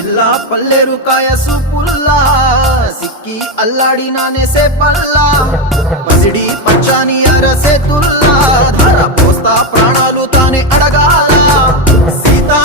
పిల్ల పల్లెరు కాయ సూపుల్లా సిక్కి అల్లాడి నానేసే పల్లా పసిడి పచ్చాని అరసే తుల్లా ధర పోస్తా ప్రాణాలు తానే అడగాల సీతా